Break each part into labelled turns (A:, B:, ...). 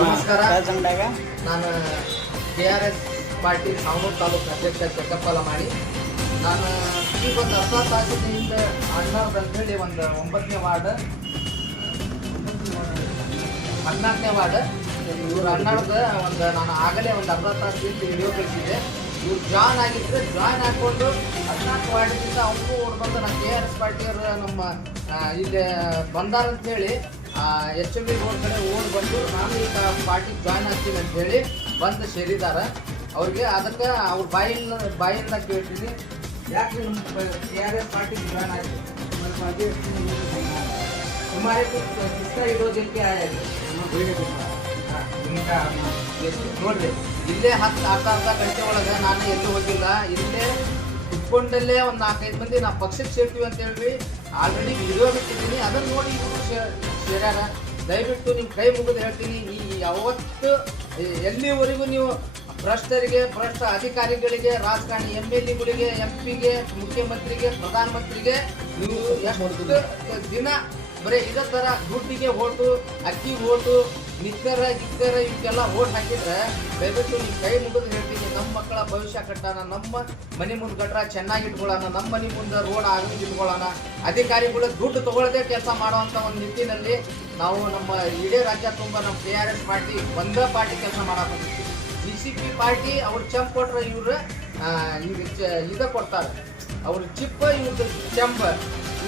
A: ನಮಸ್ಕಾರ. ನಾನು K R S party ಸಾಮೂರು ತಾಲೂಕು ಅಧ್ಯಕ್ಷ ಚೆಕ್ಕಪ್ಪಲ ಮಾಡಿ. ನಾನು ಈಗ ಒಂದು ಅರ್ಧ ತಾಸಿನಿಂದ ಅಣ್ಣವ್ರು ಅಂತೇಳಿ ಒಂದು ಒಂಬತ್ತನೇ ವಾರ್ಡ್ ಹದಿನಾಲ್ಕನೇ ವಾರ್ಡ್. ಇವ್ರು ಅಣ್ಣವ್ರದ ಒಂದು ನಾನು ಆಗಲೇ ಒಂದು ಅರ್ಧ ತಾಸಿಂದ ವಿಡಿಯೋ ಕಳಿಸಿದ್ದೆ. ಇವ್ರು ಜಾಯ್ನ್ ಆಗಿದ್ರೆ ಜಾಯ್ನ್ ಹಾಕ್ಕೊಂಡು ಹದಿನಾಲ್ಕು ವಾರ್ಡಿನಿಂದ ಅವನಿಗೂ ಓಡ್ಬಂದು ನಮ್ಮ ಕೆ ಆರ್ ಎಸ್ ಪಾರ್ಟಿಯವರು ನಮ್ಮ ಇಲ್ಲಿ ಬಂದಾರ ಅಂತೇಳಿ ಎಚ್ ಎಮ್ ಬಿ ರೋಡ್ ಕಡೆ ಓಡ್ ಬಂದು ನಾನು ಈಗ ಪಾರ್ಟಿಗೆ ಜಾಯ್ನ್ ಆಗ್ತೀನಿ ಅಂತ ಹೇಳಿ ಬಂದು ಸೇರಿದಾರ ಅವ್ರಿಗೆ ಅದಕ್ಕೆ ಅವ್ರ ಬಾಯಿಂದ ಬಾಯಿಂದ ಕೇಳ್ತೀನಿ ಯಾಕೆ ನಿಮ್ಮ ಕೆ ಆರ್ ಎಸ್ ಪಾರ್ಟಿಗೆ ಜಾಯ್ನ್ ಆಗಿದೆ तुम्हारे कुछ किसका ಇಡೋದಕ್ಕೆ ಆಗಿದೆ ನೋಡ್ರಿ ಇಲ್ಲೇ ಹತ್ತು ಅರ್ಧ ಅರ್ಧ ಗಂಟೆ ಒಳಗೆ ನಾನು ಎಲ್ಲೂ ಹೋಗಿಲ್ಲ ಇಲ್ಲೇ ಕುತ್ಕೊಂಡಲ್ಲೇ ಒಂದು ನಾಲ್ಕೈದು ಮಂದಿ ನಾವು ಪಕ್ಷಕ್ಕೆ ಸೇರ್ತೀವಿ ಅಂತ ಹೇಳಿ ಆಲ್ರೆಡಿ ವಿಡಿಯೋ ಬಿಟ್ಟಿದ್ದೀನಿ. ಅದನ್ನು ನೋಡಿ ಇವರು ಶೇರಾರ. ದಯವಿಟ್ಟು ನಿಮ್ಮ ಕೈ ಮುಗಿದು ಹೇಳ್ತೀನಿ. ಈ ಯಾವತ್ತು ಎಲ್ಲಿವರೆಗೂ ನೀವು ಭ್ರಷ್ಟರಿಗೆ, ಭ್ರಷ್ಟ ಅಧಿಕಾರಿಗಳಿಗೆ, ರಾಜಕಾರಣಿ ಎಂ ಎಲ್ ಎಗಳಿಗೆ ಎಂ ಪಿಗೆ ಮುಖ್ಯಮಂತ್ರಿಗೆ, ಪ್ರಧಾನಮಂತ್ರಿಗೆ ನೀವು ಎಷ್ಟು ದಿನ ಬರೀ ಇದೇ ಥರ ದುಡ್ಡಿಗೆ ಓಟು, ಅಕ್ಕಿ ಓಟು, ನಿಕ್ಕರ, ಗಿಕ್ಕರ ಇವಕ್ಕೆಲ್ಲ ಓಟ್ ಹಾಕಿದ್ರೆ ದಯವಿಟ್ಟು ನೀವು ಕೈ ಮುಗಿದು ಹೇಳ್ತೀನಿ ನಮ್ಮ ಮಕ್ಕಳ ಭವಿಷ್ಯ ಕಟ್ಟಾನ ನಮ್ಮ ಮನೆ ಮುಂದೆ ಗಟ್ರ ಚೆನ್ನಾಗಿ ಇಟ್ಕೊಳ್ಳೋಣ, ನಮ್ಮ ಮನೆ ಮುಂದೆ ರೋಡ್ ಆಗಲಿ ಇಟ್ಕೊಳ್ಳೋಣ, ಅಧಿಕಾರಿಗಳು ದುಡ್ಡು ತಗೊಳ್ಳದೆ ಕೆಲಸ ಮಾಡುವಂತ ಒಂದು ನಿಟ್ಟಿನಲ್ಲಿ ನಾವು ನಮ್ಮ ಇಡೀ ರಾಜ್ಯ ತುಂಬ ನಮ್ಮ ಕೆ ಆರ್ ಎಸ್ ಪಾರ್ಟಿ ಒಂದೇ ಪಾರ್ಟಿ ಕೆಲಸ ಮಾಡಕ್ಕೆ ಬಿ ಸಿ ಪಿ ಪಾರ್ಟಿ ಅವ್ರು ಚಂಪ್ ಕೊಟ್ರೆ ಇವ್ರು ಇದು ಕೊಡ್ತಾರೆ. ಅವ್ರ ಚಿಪ್ಪ ಇವ್ರದ್ದು ಚಂಪ.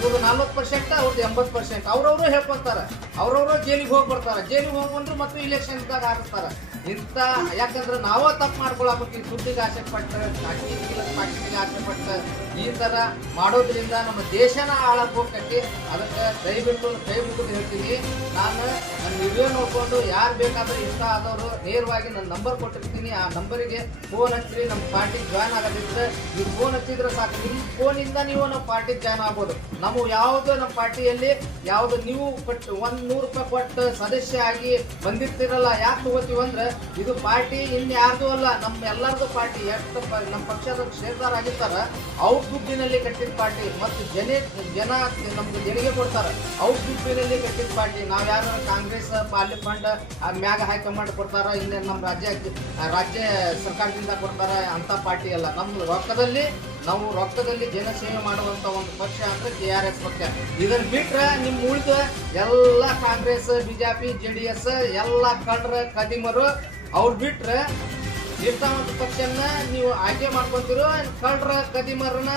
A: ಇವ್ರು ನಲ್ವತ್ತು ಪರ್ಸೆಂಟ್ ಅವ್ರದ್ದು ಎಂಬತ್ತು ಪರ್ಸೆಂಟ್ ಅವ್ರವರು ಹೇಳ್ಕೊಳ್ತಾರೆ ಅವ್ರವರು ಜೈಲಿಗೆ ಹೋಗಿ ಬರ್ತಾರೆ. ಜೈಲಿಗೆ ಹೋಗಿ ಬಂದ್ರು ಇಲೆಕ್ಷನ್ ಇದ್ದಾಗ ಆರಿಸ್ತಾರೆ ಇಂಥ, ಯಾಕಂದ್ರೆ ನಾವೇ ತಪ್ಪು ಮಾಡ್ಕೊಳಕ್ಕೆ ದುಡ್ಡಿಗೆ ಆಸೆ ಪಟ್ಟರೆ ಪಾಕಿಟಿಗೆ ಆಸೆ ಪಟ್ಟ ಈ ಥರ ಮಾಡೋದ್ರಿಂದ ನಮ್ಮ ದೇಶನ ಹಾಳಾಗಿ ಹೋಗ್ತೈತಿ. ಅದಕ್ಕೆ ದಯವಿಟ್ಟು ಕೈ ಹೇಳ್ತೀನಿ. ನಾನು ನನ್ನ ವಿಡಿಯೋ ನೋಡ್ಕೊಂಡು ಯಾರು ಬೇಕಾದರೂ ಇಷ್ಟ ಆದವರು ನೇರವಾಗಿ ನನ್ನ ನಂಬರ್ ಕೊಟ್ಟಿರ್ತೀನಿ. ಆ ನಂಬರಿಗೆ ಫೋನ್ ಹಚ್ಚಿರಿ. ನಮ್ಮ ಪಾರ್ಟಿಗೆ ಜಾಯ್ನ್ ಆಗೋದಿದ್ರೆ ನೀವು ಫೋನ್ ಹಚ್ಚಿದ್ರೆ ಸಾಕು. ನಿಮ್ಮ ಫೋನಿಂದ ನೀವು ನಮ್ಮ ಪಾರ್ಟಿಗೆ ಜಾಯ್ನ್ ಆಗ್ಬೋದು. ನಾವು ಯಾವುದು ನಮ್ಮ ಪಾರ್ಟಿಯಲ್ಲಿ ಯಾವುದು ನೀವು ಕೊಟ್ಟು ಒಂದು ನೂರು ರೂಪಾಯಿ ಕೊಟ್ಟು ಸದಸ್ಯ ಆಗಿ ಬಂದಿರ್ತೀರಲ್ಲ, ಯಾಕೆ ತಗೋತೀವಿ ಅಂದ್ರೆ ಇದು ಪಾರ್ಟಿ ಇನ್ಯಾರ್ದು ಅಲ್ಲ ನಮ್ಮ ಎಲ್ಲರದು ಪಾರ್ಟಿ. ಎಷ್ಟು ನಮ್ಮ ಪಕ್ಷದ ಶೇರ್ದಾರ ಆಗಿರ್ತಾರ, ಅವ್ರ ದುಡ್ಡಿನಲ್ಲಿ ಕಟ್ಟಿದ ಪಾರ್ಟಿ. ಮತ್ತು ಜನ ಜನ ನಮ್ಗೆ ದೇಣಿಗೆ ಕೊಡ್ತಾರೆ, ಅವ್ರ ದುಡ್ಡಿನಲ್ಲಿ ಕಟ್ಟಿದ ಪಾರ್ಟಿ. ನಾವು ಯಾರು ಕಾಂಗ್ರೆಸ್ ಪಾರ್ಲಿಮೆಂಟ್ ಮ್ಯಾಗ ಹೈಕಮಾಂಡ್ ಕೊಡ್ತಾರ ಇನ್ನೇ ನಮ್ಮ ರಾಜ್ಯ ರಾಜ್ಯ ಸರ್ಕಾರದಿಂದ ಕೊಡ್ತಾರ ಅಂತ ಪಾರ್ಟಿ ಅಲ್ಲ. ನಮ್ಮ ರೊಕ್ಕದಲ್ಲಿ ನಾವು ರಕ್ತದಲ್ಲಿ ಜನಸೇವೆ ಮಾಡುವಂತ ಒಂದು ಪಕ್ಷ ಅಂದ್ರೆ ಕೆ ಆರ್ ಎಸ್ ಪಕ್ಷ. ಇದನ್ನ ಬಿಟ್ರೆ ನಿಮ್ ಉಳಿದ ಎಲ್ಲ Congress BJP J D S ಎಲ್ಲ ಕಡ್ರ ಕದಿಮರು, ಅವ್ರು ಬಿಟ್ರೆ ಇರ್ತಾವಂತ ಪಕ್ಷನ ನೀವು ಆಯ್ಕೆ ಮಾಡ್ಕೊಂತೀರೋ ಕಡ್ರ ಕದಿಮರನ್ನ,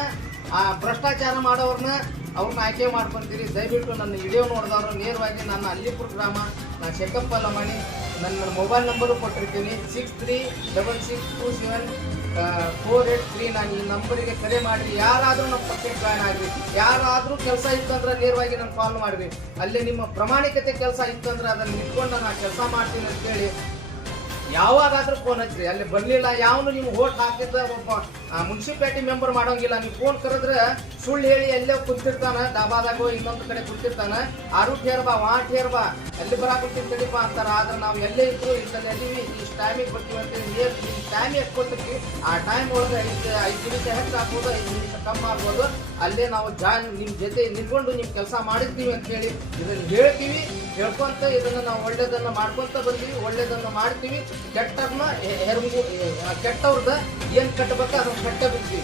A: ಆ ಭ್ರಷ್ಟಾಚಾರ ಮಾಡೋರ್ನ ಅವ್ರನ್ನ ಆಯ್ಕೆ ಮಾಡ್ಕೊಂತೀರಿ. ದಯವಿಟ್ಟು ನನ್ನ ವಿಡಿಯೋ ನೋಡಿದವರು, ನೇರವಾಗಿ ನನ್ನ ಅಲ್ಲಿಪುರ ಗ್ರಾಮ ನಾನು ಚೆಕಪ್ ಮಾಡಿ ನನ್ನ ಮೊಬೈಲ್ ನಂಬರು ಕೊಟ್ಟಿರ್ತೀನಿ. Six three double six two seven four eight three ನಾನು ಈ ನಂಬರಿಗೆ ಕರೆ ಮಾಡಿರಿ. ಯಾರಾದರೂ ನಮ್ಮ ಪಕ್ಷಕ್ಕೆ ಜಾಯ್ನ್ ಆಗಿರಿ. ಯಾರಾದರೂ ಕೆಲಸ ಇತ್ತು ಅಂದ್ರೆ ನೇರವಾಗಿ ನಾನು ಕಾಲ್ ಮಾಡಿರಿ. ಅಲ್ಲಿ ನಿಮ್ಮ ಪ್ರಾಮಾಣಿಕತೆ ಕೆಲಸ ಇತ್ತು ಅಂದ್ರೆ ಅದನ್ನು ಇಟ್ಕೊಂಡು ನಾನು ಕೆಲಸ ಮಾಡ್ತೀನಿ ಅಂತೇಳಿ. ಯಾವಾಗಾದರೂ ಫೋನ್ ಹಚ್ಚಿರಿ ಅಲ್ಲಿ ಬರಲಿಲ್ಲ ಯಾವನು ನೀವು ಓಟ್ ಹಾಕಿದ್ದ ಒಬ್ಬ ಮುನ್ಸಿಪಾಲಿಟಿ ಮೆಂಬರ್ ಮಾಡೋಂಗಿಲ್ಲ. ನೀವು ಫೋನ್ ಕರೆದ್ರೆ ಸುಳ್ಳು ಹೇಳಿ ಎಲ್ಲೇ ಕುಂತಿರ್ತಾನ ಡಾಬಾದಾಗೋ ಇನ್ನೊಂದು ಕಡೆ ಕುಂತಿರ್ತಾನ. ಆರು ಬಾ ವಾ ಬಾ. ಎಲ್ಲಿ ಬರಾಕತ್ತೀನಿ ತಡಿಪ ಅಂತಾರ. ಆದ್ರೆ ನಾವು ಎಲ್ಲೇ ಇದ್ರು ಇಲ್ಲಿ ಎಲ್ಲಿವಿ ಇಷ್ಟು ಟೈಮಿಗೆ ಬರ್ತೀವಿ ಅಂತ ಹೇಳಿ ನಿಮ್ಮ ಟೈಮ್ ಎಷ್ಟು ಆ ಟೈಮ್ ಒಳಗೆ ಐದು ಐದು ನಿಮಿಷ ಹೆಚ್ಚು ಆಗ್ಬೋದು, ಐದು ನಿಮಿಷ ಕಮ್ಮಿ ಆಗ್ಬೋದು. ಅಲ್ಲೇ ನಾವು ಜಾನ್ ನಿಮ್ಮ ಜೊತೆ ನಿಂತ್ಕೊಂಡು ನಿಮ್ಮ ಕೆಲಸ ಮಾಡಿರ್ತೀವಿ ಅಂತ ಹೇಳಿ ಇದನ್ನು ಹೇಳ್ತೀವಿ. ಹೇಳ್ಕೊಂತ ಇದನ್ನ ನಾವು ಒಳ್ಳೇದನ್ನ ಮಾಡ್ಕೊಂತ ಬಂದೀವಿ. ಒಳ್ಳೇದನ್ನ ಮಾಡ್ತೀವಿ. ಕೆಟ್ಟವ್ರನ್ನ ಹೆರ್ಮು ಕೆಟ್ಟವ್ರದ ಏನ್ ಕಟ್ಟಬೇಕು ಅದನ್ನ ಕಟ್ಟ ಬಿಟ್ಟಿ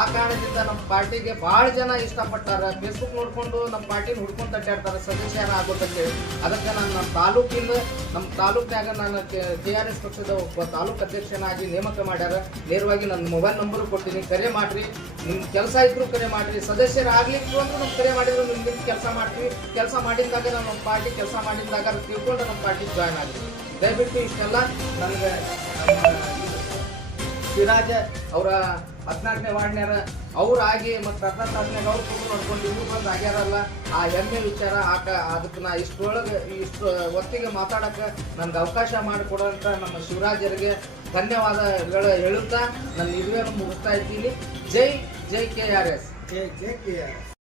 A: ಆ ಕಾರಣದಿಂದ ನಮ್ಮ ಪಾರ್ಟಿಗೆ ಭಾಳ ಜನ ಇಷ್ಟಪಟ್ಟಾರ. ಫೇಸ್ಬುಕ್ ನೋಡಿಕೊಂಡು ನಮ್ಮ ಪಾರ್ಟಿನ ಹುಡ್ಕೊಂಡು ತಟ್ಟಾಡ್ತಾರೆ ಸದಸ್ಯರ ಆಗೋದಕ್ಕೆ ಅದಕ್ಕೆ ನಾನು ನಮ್ಮ ತಾಲೂಕಿನ ನಮ್ಮ ತಾಲೂಕಿನಾಗ ನಾನು ಕೆ ಆರ್ ಎಸ್ ಪಕ್ಷದ ಒಬ್ಬ ತಾಲೂಕು ಅಧ್ಯಕ್ಷನಾಗಿ ನೇಮಕ ಮಾಡ್ಯಾರ. ನೇರವಾಗಿ ನನ್ನ ಮೊಬೈಲ್ ನಂಬರ್ ಕೊಡ್ತೀನಿ. ಕರೆ ಮಾಡಿರಿ. ನಿಮ್ಮ ಕೆಲಸ ಇದ್ರು ಕರೆ ಮಾಡಿರಿ. ಸದಸ್ಯರು ಆಗ್ಲಿಕ್ಕೆ ಅಂದ್ರೆ ನಮ್ಮ ಕರೆ ಮಾಡಿದ್ರು ನಿಮ್ಮ ಕೆಲಸ ಮಾಡ್ತೀವಿ. ಕೆಲಸ ಮಾಡಿದಾಗ ನಾನು ನಮ್ಮ ಪಾರ್ಟಿ, ಕೆಲಸ ಮಾಡಿದಾಗ ತಿಳ್ಕೊಂಡು ನಮ್ಮ ಪಾರ್ಟಿಗೆ ಜಾಯ್ನ್ ಆಗಿದೆ ದಯವಿಟ್ಟು ಇಷ್ಟೆಲ್ಲ. ನನಗೆ ಸಿರಾಜ ಅವರ ಹದಿನಾಲ್ಕನೇ ವಾರ್ಡ್ನ್ಯಾರ ಆಗಿ ಮತ್ತು ತಾಸ್ನಾಗ ಅವ್ರು ಕೂತು ನೋಡ್ಕೊಂಡು ಇವ್ರು ಬಂದು ಆಗ್ಯಾರಲ್ಲ, ಆ ಹೆಮ್ಮೆ ವಿಚಾರ ಆಕ ಅದಕ್ಕೆ ನಾ ಇಷ್ಟರೊಳಗೆ ಇಷ್ಟು ಹೊತ್ತಿಗೆ ಮಾತಾಡಕ್ಕೆ ನನಗೆ ಅವಕಾಶ ಮಾಡಿಕೊಡೋಂಥ ನಮ್ಮ ಶಿವರಾಜರಿಗೆ ಧನ್ಯವಾದಗಳು ಹೇಳುತ್ತಾ ನನ್ನ ಇದುವೇ ಮುಗಿಸ್ತಾ ಇದ್ದೀನಿ. ಜೈ ಜೈ ಕೆ ಆರ್ ಎಸ್.
B: ಜೈ ಜೈ ಕೆ ಆರ್